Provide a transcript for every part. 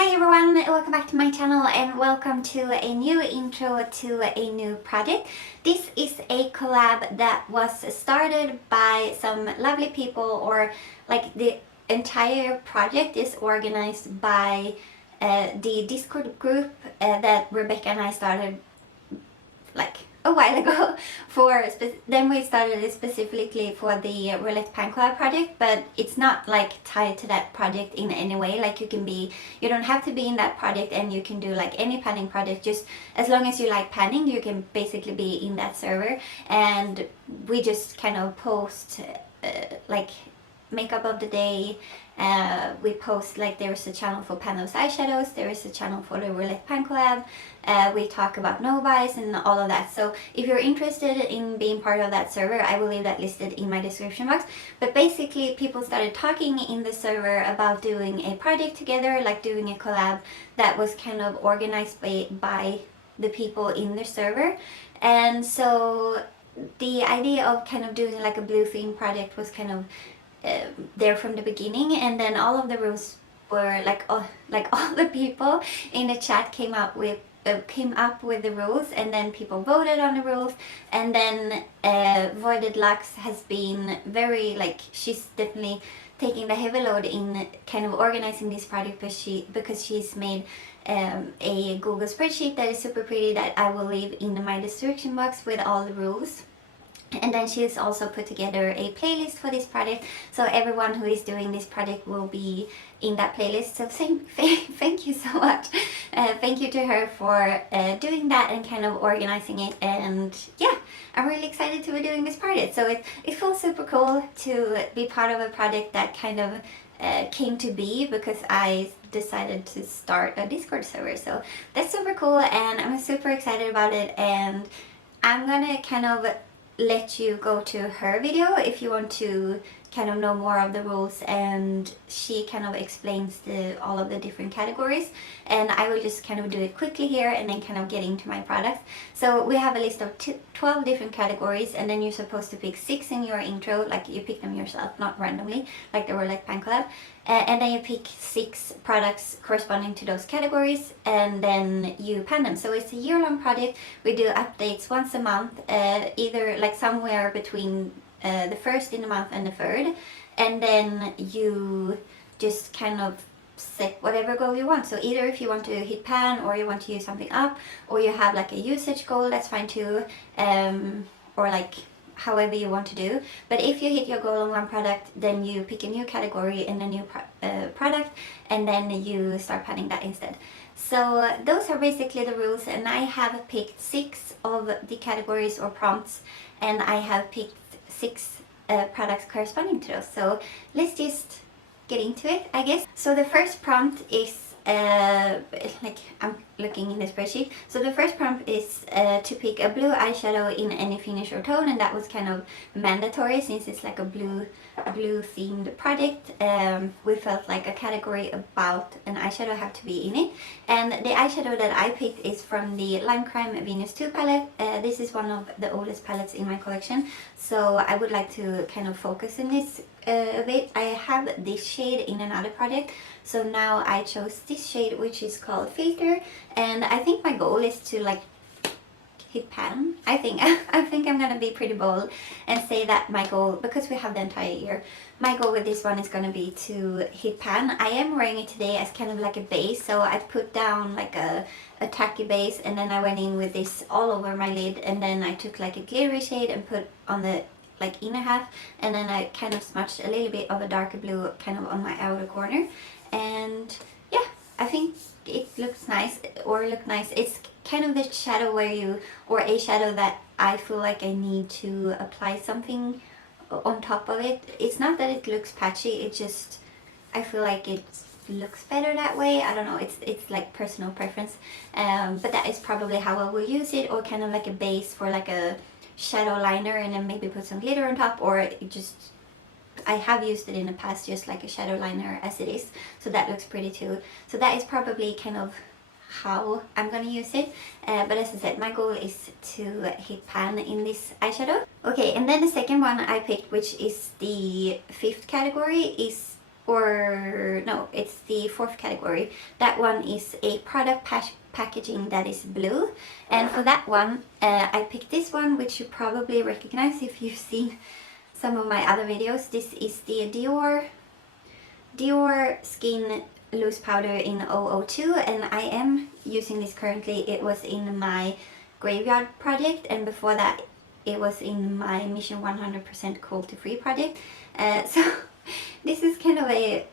Hi everyone, welcome back to my channel and welcome to a new intro to a new project. This is a collab that was started by some lovely people, or like the entire project is organized by the Discord group that Rebecca and I started like a while ago. Then we started it specifically for the Roulette Pan Collab project, but it's not like tied to that project in any way. Like you don't have to be in that project, and you can do like any panning project. Just as long as you like panning, you can basically be in that server. And we just kind of post like makeup of the day. We post, like, there is a channel for pan those eyeshadows, there is a channel for the Roulette Pan Collab. We talk about no buys and all of that. So if you're interested in being part of that server, I will leave that listed in my description box. But basically people started talking in the server about doing a project together, like doing a collab that was kind of organized by the people in the server. And so the idea of kind of doing like a blue theme project was kind of there from the beginning, and then all of the rules were like all the people in the chat came up with the rules, and then people voted on the rules. And then VoidedLux has been very, like, she's definitely taking the heavy load in kind of organizing this project, because she's made a Google spreadsheet that is super pretty that I will leave in my description box with all the rules. And then she's also put together a playlist for this project, so everyone who is doing this project will be in that playlist. So thank you so much. Thank you to her for doing that and kind of organizing it. And yeah, I'm really excited to be doing this project. So it feels super cool to be part of a project that kind of came to be because I decided to start a Discord server. So that's super cool, and I'm super excited about it. And I'm gonna kind of let you go to her video if you want to kind of know more of the rules, and she kind of explains all of the different categories, and I will just kind of do it quickly here and then kind of get into my products. So we have a list of 12 different categories, and then you're supposed to pick 6 in your intro, like you pick them yourself, not randomly, like the Roulette Pan Collab. And then you pick 6 products corresponding to those categories, and then you pan them. So it's a year-long project. We do updates once a month, either like somewhere between the first in the month and the third, and then you just kind of set whatever goal you want. So either if you want to hit pan, or you want to use something up, or you have like a usage goal, that's fine too, or like however you want to do. But if you hit your goal on one product, then you pick a new category and a new product, and then you start panning that instead. So those are basically the rules, and I have picked 6 of the categories or prompts, and I have picked 6 products corresponding to those. So let's just get into it, I guess. So the first prompt is like, I'm looking in the spreadsheet. So the first prompt is to pick a blue eyeshadow in any finish or tone, and that was kind of mandatory since it's like a blue themed project. We felt like a category about an eyeshadow had to be in it, and the eyeshadow that I picked is from the Limecrime Venus 2 palette. This is one of the oldest palettes in my collection, so I would like to kind of focus on this a bit. I have this shade in another project, so now I chose this shade, which is called Filter, and I think my goal is to like hit pan. I think I'm gonna be pretty bold and say that my goal, because we have the entire year, my goal with this one is gonna be to hit pan. I am wearing it today as kind of like a base, so I put down like a tacky base, and then I went in with this all over my lid, and then I took like a glittery shade and put on the like inner half, and then I kind of smudged a little bit of a darker blue kind of on my outer corner. And yeah, I think it looks nice, or look nice. It's kind of the shadow or a shadow that I feel like I need to apply something on top of it. It's not that it looks patchy, it just, I feel like it looks better that way. I don't know, it's like personal preference, but that is probably how I will use it, or kind of like a base for like a shadow liner, and then maybe put some glitter on top, or just, I have used it in the past just like a shadow liner as it is, so that looks pretty too. So that is probably kind of how I'm gonna use it, but as I said, my goal is to hit pan in this eyeshadow. Okay, and then the second one I picked, which is the 5th category, is or no, it's the fourth category. That one is a product packaging that is blue. And for that one, I picked this one, which you probably recognize if you've seen some of my other videos. This is the Dior Skin Loose Powder in 002, and I am using this currently. It was in my Graveyard project, and before that it was in my Mission 100% Cruelty Free project. So this is kind of a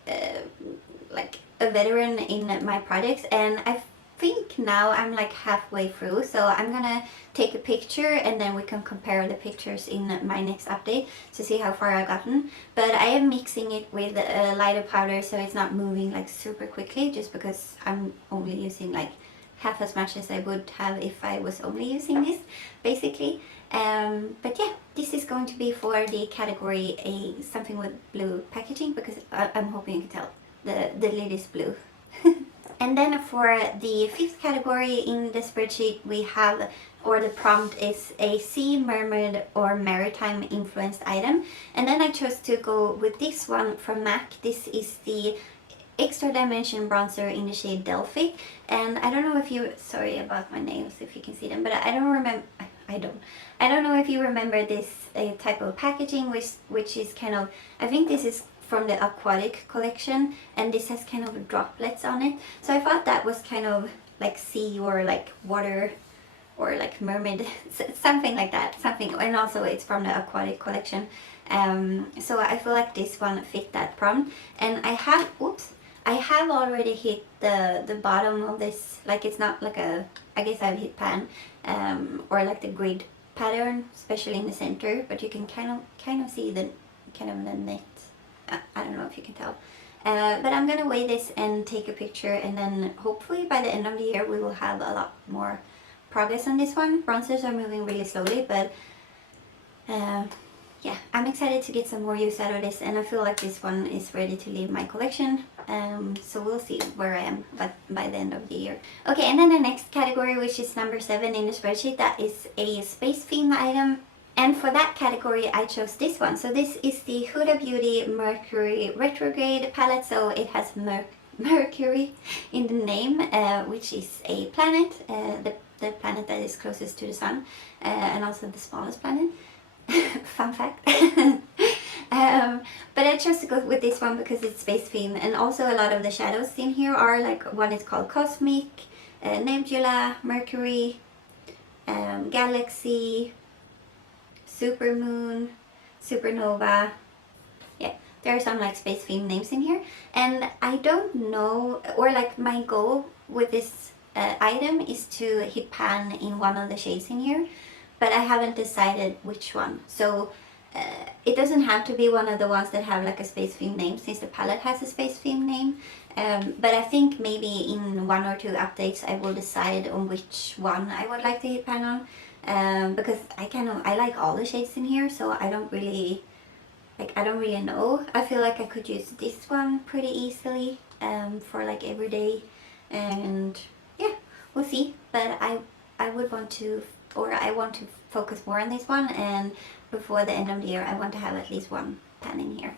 like a veteran in my projects, and I think now I'm like halfway through, so I'm gonna take a picture and then we can compare the pictures in my next update to see how far I've gotten. But I am mixing it with a lighter powder, so it's not moving like super quickly, just because I'm only using like half as much as I would have if I was only using this, basically. But yeah, this is going to be for the category something with blue packaging, because I'm hoping you can tell the lid is blue. And then for the fifth category in the spreadsheet, we have, or the prompt is a sea, mermaid or maritime influenced item. And then I chose to go with this one from MAC. This is the Extra Dimension bronzer in the shade Delphic. And I don't know if you, sorry about my nails if you can see them, but I don't remember, I don't know if you remember this type of packaging, which is kind of, I think this is from the aquatic collection, and this has kind of droplets on it. So I thought that was kind of like sea or like water or like mermaid, something like that, something. And also it's from the aquatic collection. So I feel like this one fit that prompt. And I have, I have already hit the bottom of this, like it's not like a, I guess I've hit pan, or like the grid pattern, especially in the center, but you can kind of see the kind of the net. I don't know if you can tell. But I'm gonna weigh this and take a picture, and then hopefully by the end of the year we will have a lot more progress on this one. Bronzers are moving really slowly, but yeah, I'm excited to get some more use out of this, and I feel like this one is ready to leave my collection. So we'll see where I am by the end of the year. Okay, and then the next category, which is number 7 in the spreadsheet, that is a space theme item. And for that category, I chose this one. So this is the Huda Beauty Mercury Retrograde palette. So it has Mercury in the name, which is a planet, the planet that is closest to the sun, and also the smallest planet. Fun fact. But I chose to go with this one because it's space theme, and also a lot of the shadows in here are like, one is called Cosmic, Nebula, Mercury, Galaxy, Supermoon, Supernova. Yeah, there are some like space theme names in here, and I don't know, or like my goal with this item is to hit pan in one of the shades in here, but I haven't decided which one. So it doesn't have to be one of the ones that have like a space theme name, since the palette has a space theme name. But I think maybe in 1 or 2 updates I will decide on which one I would like to hit pan on. Because I like all the shades in here, so I don't really know. I feel like I could use this one pretty easily for like everyday, and yeah, we'll see. But I would want to, or I want to focus more on this one, and before the end of the year I want to have at least one pan in here.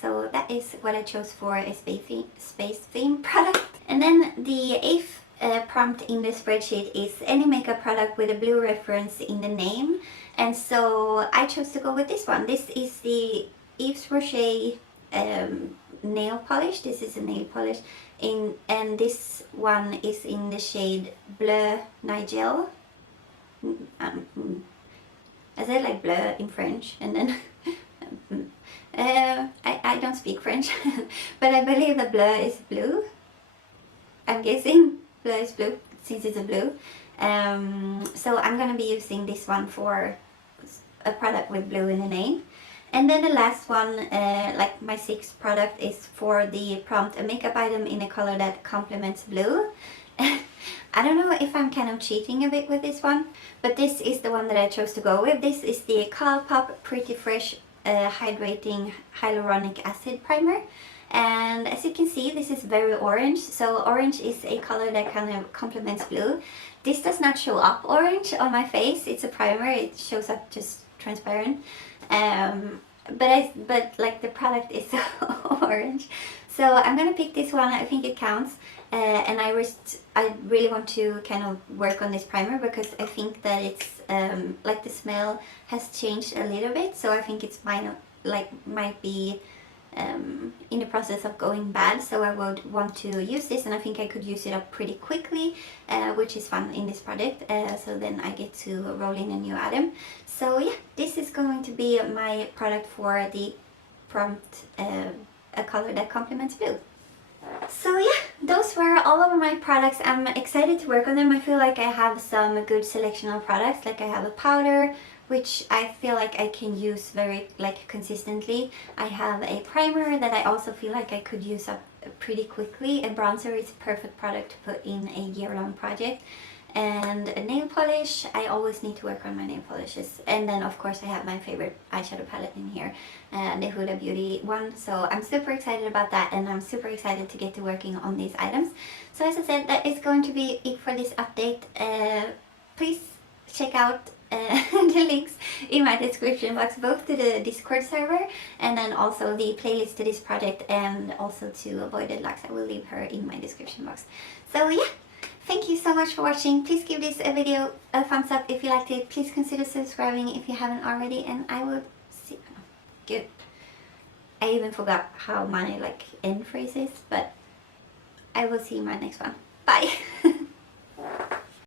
So that is what I chose for a space theme product. And then the 8th prompt in the spreadsheet is any makeup product with a blue reference in the name, and so I chose to go with this one. This is the Yves Rocher nail polish. This is a nail polish and this one is in the shade Bleu Nigelle. I said like bleu in French, and then I don't speak French, but I believe the bleu is blue. I'm guessing bleu is blue since it's a blue. So I'm gonna be using this one for a product with blue in the name. And then the last one, like my 6th product, is for the prompt, a makeup item in a color that complements blue. I don't know if I'm kind of cheating a bit with this one, but this is the one that I chose to go with. This is the Colourpop Pretty Fresh Hydrating Hyaluronic Acid Primer. And as you can see, this is very orange. So orange is a color that kind of complements blue. This does not show up orange on my face. It's a primer. It shows up just transparent. but like the product is so orange. So I'm gonna pick this one. I think it counts. And I really want to kind of work on this primer because I think that it's like the smell has changed a little bit. So I think it's might be in the process of going bad, so I would want to use this, and I think I could use it up pretty quickly, which is fun in this project. So then I get to roll in a new item. So yeah, this is going to be my product for the prompt, a color that complements blue. So yeah, those were all of my products. I'm excited to work on them. I feel like I have some good selection of products. Like I have a powder, which I feel like I can use very consistently. I have a primer that I also feel like I could use up pretty quickly. A bronzer is a perfect product to put in a year-long project. And a nail polish, I always need to work on my nail polishes. And then of course I have my favorite eyeshadow palette in here, the Huda Beauty one. So I'm super excited about that, and I'm super excited to get to working on these items. So as I said, that is going to be it for this update. Please check out the links in my description box, both to the Discord server and then also the playlist to this project, and also to VoidedLux. I will leave her in my description box. So yeah, thank you so much for watching. Please give this video a thumbs up if you liked it. Please consider subscribing if you haven't already, and I will see. Good. I even forgot how my end phrase is, but I will see you in my next one. Bye.